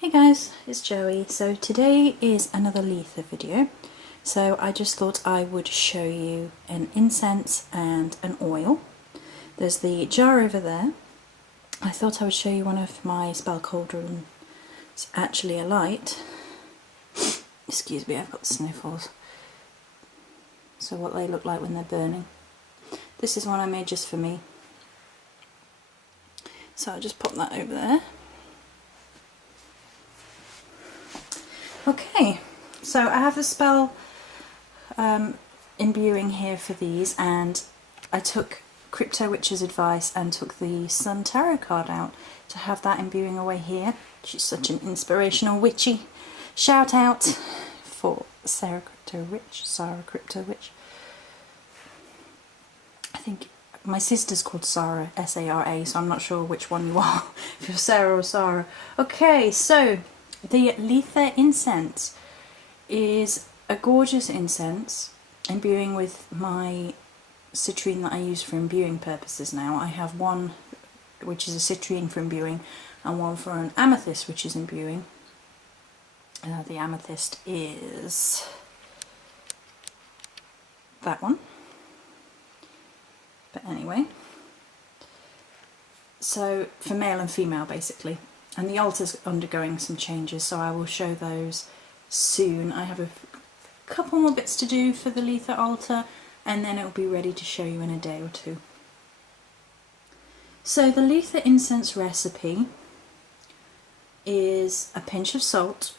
Hey guys, it's Joey. So today is another Litha video. So I just thought I would show you an incense and an oil. There's the jar over there. I thought I would show you one of my spell cauldrons. It's actually a light. Excuse me, I've got the sniffles. So what they look like when they're burning. This is one I made just for me. So I'll just pop that over there. Okay, so I have the spell imbuing here for these, and I took Crypto Witch's advice and took the Sun Tarot card out to have that imbuing away here. She's such an inspirational witchy. Shout out for Sarah Crypto Witch. I think my sister's called Sarah, S-A-R-A, so I'm not sure which one you are, if you're Sarah or Sarah. Okay, so the Litha incense is a gorgeous incense, imbuing with my citrine that I use for imbuing purposes now. I have one which is a citrine for imbuing and one for an amethyst which is imbuing. The amethyst is that one. But anyway, so for male and female basically. And the altar's undergoing some changes, so I will show those soon. I have a couple more bits to do for the Litha altar, and then it'll be ready to show you in a day or two. So the Litha incense recipe is a pinch of salt,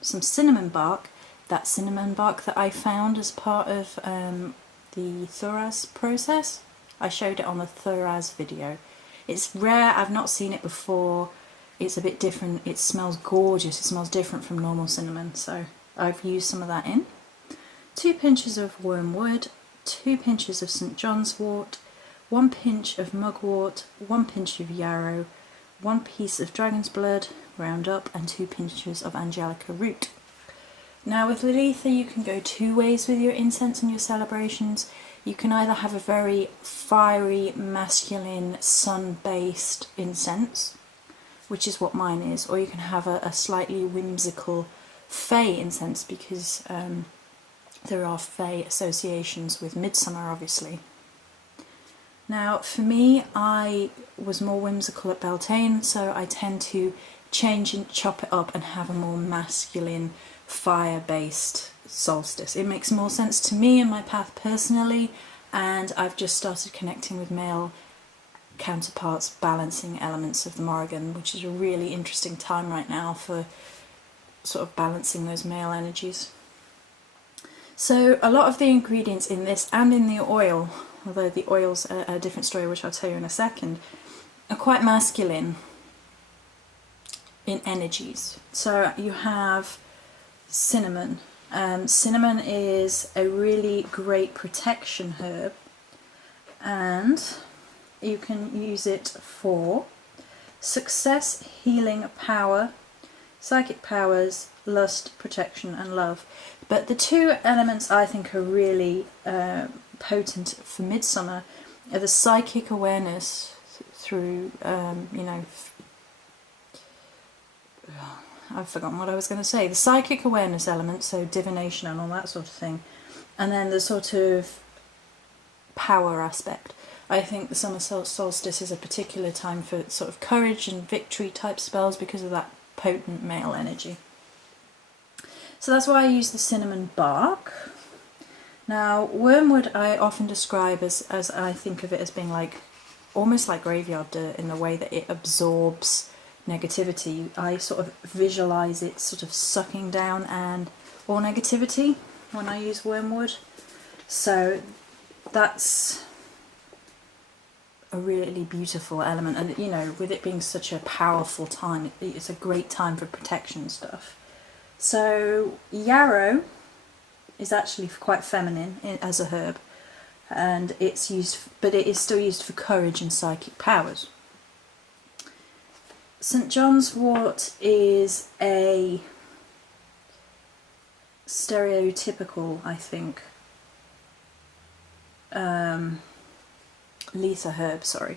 some cinnamon bark, that cinnamon bark that I found as part of the Thuras process. I showed it on the Thuras video. It's rare, I've not seen it before. It's a bit different, it smells gorgeous, it smells different from normal cinnamon, so I've used some of that in. 2 pinches of wormwood, 2 pinches of St. John's wort, 1 pinch of mugwort, 1 pinch of yarrow, 1 piece of dragon's blood ground up, and 2 pinches of angelica root. Now with Litha you can go 2 ways with your incense and your celebrations. You can either have a very fiery, masculine, sun-based incense, which is what mine is, or you can have a slightly whimsical fae incense, because there are fae associations with midsummer obviously. Now for me, I was more whimsical at Beltane, so I tend to change and chop it up and have a more masculine fire-based solstice. It makes more sense to me and my path personally, and I've just started connecting with male counterparts, balancing elements of the Morrigan, which is a really interesting time right now for sort of balancing those male energies. So a lot of the ingredients in this and in the oil, although the oil's a different story which I'll tell you in a second, are quite masculine in energies. So you have cinnamon. Cinnamon is a really great protection herb, and you can use it for success, healing, power, psychic powers, lust, protection and love. But the 2 elements I think are really potent for midsummer are the psychic awareness through, you know, I've forgotten what I was going to say. The psychic awareness element, so divination and all that sort of thing. And then the sort of power aspect. I think the summer solstice is a particular time for sort of courage and victory type spells because of that potent male energy. So that's why I use the cinnamon bark. Now wormwood I often describe as I think of it as being like almost like graveyard dirt in the way that it absorbs negativity. I sort of visualise it sort of sucking down all negativity when I use wormwood. So that's a really beautiful element, and you know, with it being such a powerful time, it's a great time for protection stuff. So yarrow is actually quite feminine as a herb, and it's used, but it is still used for courage and psychic powers. St. John's wort is a stereotypical, I think, Litha herb, sorry.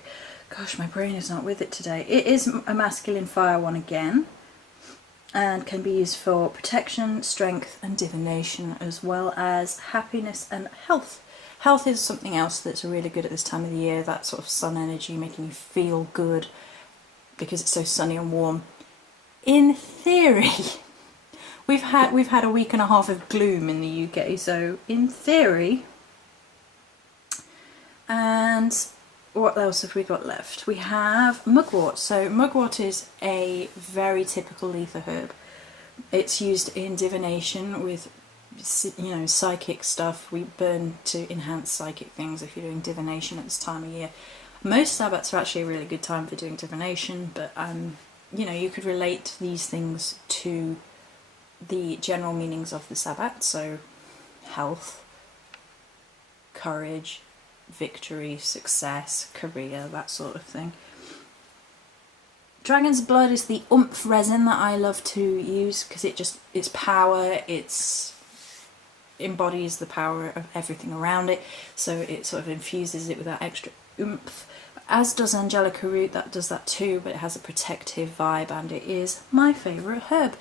Gosh, my brain is not with it today. It is a masculine fire one again. and can be used for protection, strength and divination, as well as happiness and health. Health is something else that's really good at this time of the year, that sort of sun energy making you feel good because it's so sunny and warm. In theory, we've had a week and a half of gloom in the UK, so in theory, and what else have we got left? We have mugwort. So mugwort is a very typical Litha herb. It's used in divination with, you know, psychic stuff. We burn to enhance psychic things if you're doing divination at this time of year. Most Sabbats are actually a really good time for doing divination, but you know, you could relate these things to the general meanings of the Sabbat, so health, courage, victory, success, career, that sort of thing. Dragon's blood is the oomph resin that I love to use because it's power, it embodies the power of everything around it, so it sort of infuses it with that extra oomph. As does Angelica root, that does that too, but it has a protective vibe and it is my favourite herb.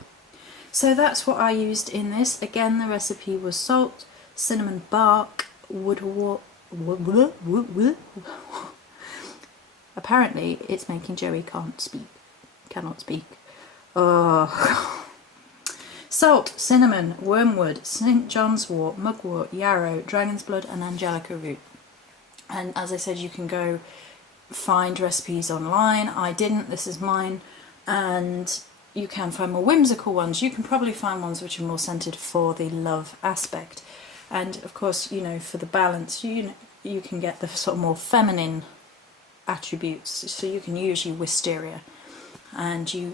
So that's what I used in this. Again, the recipe was salt, cinnamon bark, woodwort. Apparently, it's making Joey cannot speak. Oh. Salt, cinnamon, wormwood, St. John's wort, mugwort, yarrow, dragon's blood, and Angelica root. And as I said, you can go find recipes online. I didn't. This is mine, and you can find more whimsical ones. You can probably find ones which are more centered for the love aspect. And of course, you know, for the balance, you can get the sort of more feminine attributes. So you can use your wisteria,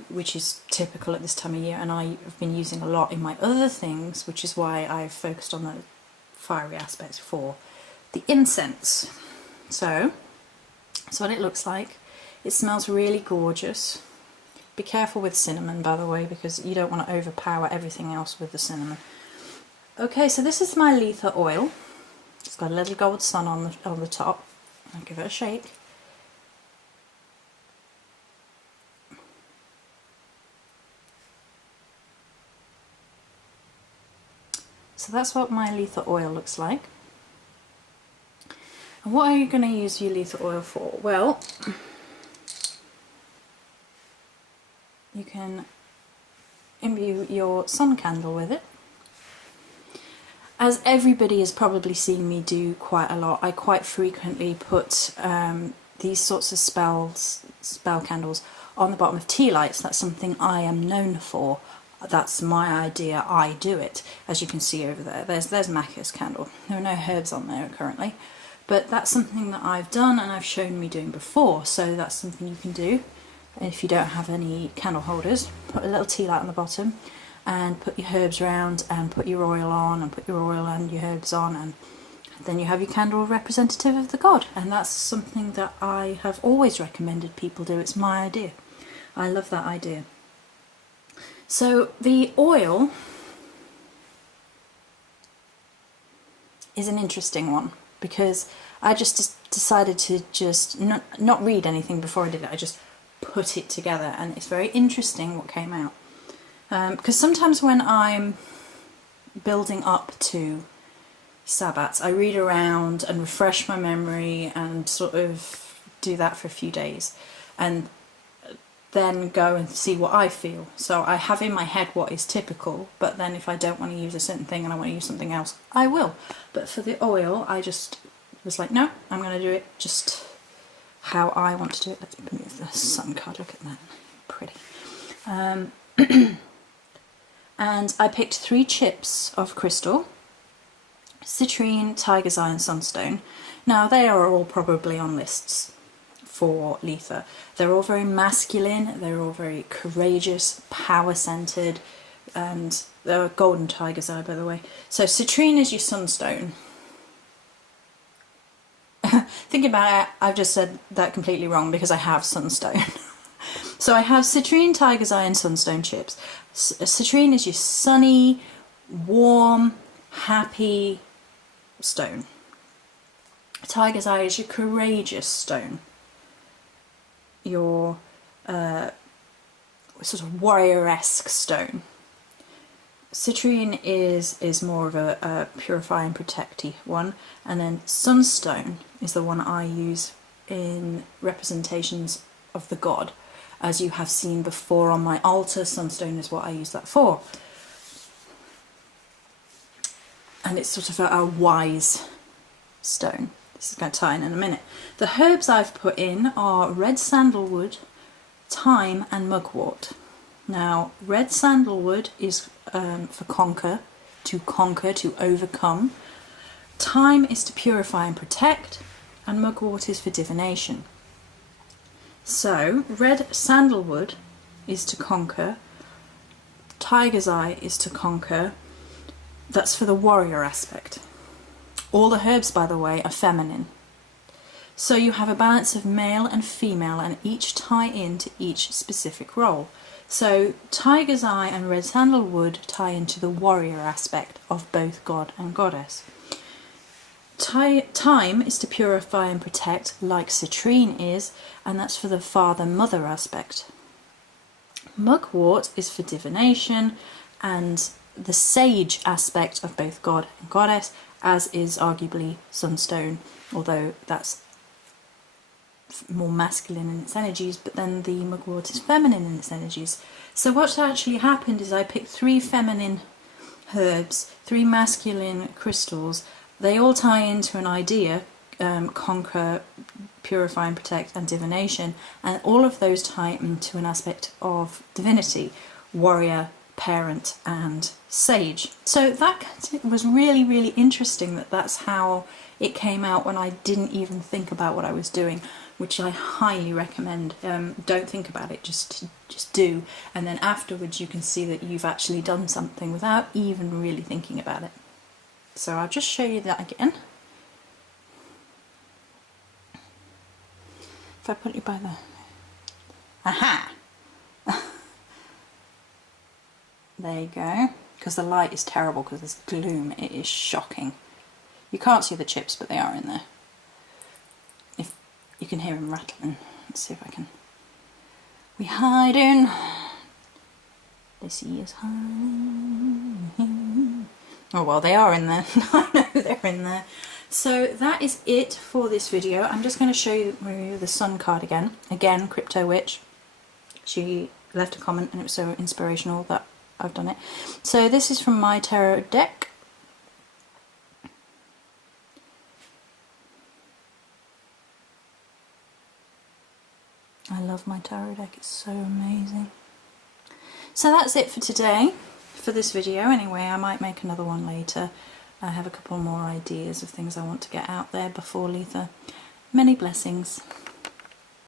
which is typical at this time of year, and I have been using a lot in my other things, which is why I've focused on the fiery aspects for the incense. So that's what it looks like. It smells really gorgeous. Be careful with cinnamon, by the way, because you don't want to overpower everything else with the cinnamon. Okay, so this is my Litha oil. It's got a little gold sun on the top. I'll give it a shake. So that's what my Litha oil looks like. And what are you going to use your Litha oil for? Well, you can imbue your sun candle with it. As everybody has probably seen me do quite a lot, I quite frequently put these sorts of spell candles on the bottom of tea lights. That's something I am known for. That's my idea, I do it. As you can see over there, there's Maca's candle. There are no herbs on there currently, but that's something that I've done and I've shown me doing before, so that's something you can do. If you don't have any candle holders, put a little tea light on the bottom and put your herbs around and put your oil on and put your oil and your herbs on, and then you have your candle representative of the god. And that's something that I have always recommended people do. It's my idea. I love that idea. So the oil is an interesting one because I just decided to just not read anything before I did it. I just put it together, and it's very interesting what came out. Because sometimes when I'm building up to Sabbats, I read around and refresh my memory and sort of do that for a few days and then go and see what I feel. So I have in my head what is typical, but then if I don't want to use a certain thing and I want to use something else, I will. But for the oil, I just was like, no, I'm going to do it just how I want to do it. Let's move the sun card, look at that, pretty. And I picked 3 chips of crystal, citrine, tiger's eye and sunstone. Now they are all probably on lists for Litha. They're all very masculine, they're all very courageous, power-centered, and they're golden tiger's eye, by the way. So citrine is your sunstone. Thinking about it, I've just said that completely wrong because I have sunstone. So I have citrine, tiger's eye and sunstone chips. Citrine is your sunny, warm, happy stone. Tiger's eye is your courageous stone. Your sort of warrior-esque stone. Citrine is more of a purify and protecty one, and then sunstone is the one I use in representations of the god. As you have seen before on my altar, sunstone is what I use that for. And it's sort of a wise stone. This is going to tie in a minute. The herbs I've put in are red sandalwood, thyme and mugwort. Now, red sandalwood is for conquer, to overcome. Thyme is to purify and protect, and mugwort is for divination. So, red sandalwood is to conquer, tiger's eye is to conquer. That's for the warrior aspect. All the herbs, by the way, are feminine. So you have a balance of male and female, and each tie into each specific role. So tiger's eye and red sandalwood tie into the warrior aspect of both god and goddess. Thyme is to purify and protect, like citrine is, and that's for the father-mother aspect. Mugwort is for divination and the sage aspect of both god and goddess, as is arguably sunstone, although that's more masculine in its energies, but then the mugwort is feminine in its energies. So what actually happened is I picked 3 feminine herbs, 3 masculine crystals. They all tie into an idea, conquer, purify and protect, and divination, and all of those tie into an aspect of divinity, warrior, parent and sage. So that was really, really interesting that that's how it came out when I didn't even think about what I was doing, which I highly recommend. Don't think about it, just do, and then afterwards you can see that you've actually done something without even really thinking about it. So I'll just show you that again. If I put you by the... Aha! There you go. Because the light is terrible because there's gloom. It is shocking. You can't see the chips, but they are in there. If you can hear them rattling. Let's see if I can... We hiding. They see us hiding. Oh well, they are in there. I know they're in there. So that is it for this video. I'm just going to show you the sun card again. Again, Crypto Witch. She left a comment and it was so inspirational that I've done it. So this is from my tarot deck. I love my tarot deck, it's so amazing. So that's it for today, for this video anyway. I might make another one later. I have a couple more ideas of things I want to get out there before Litha. Many blessings.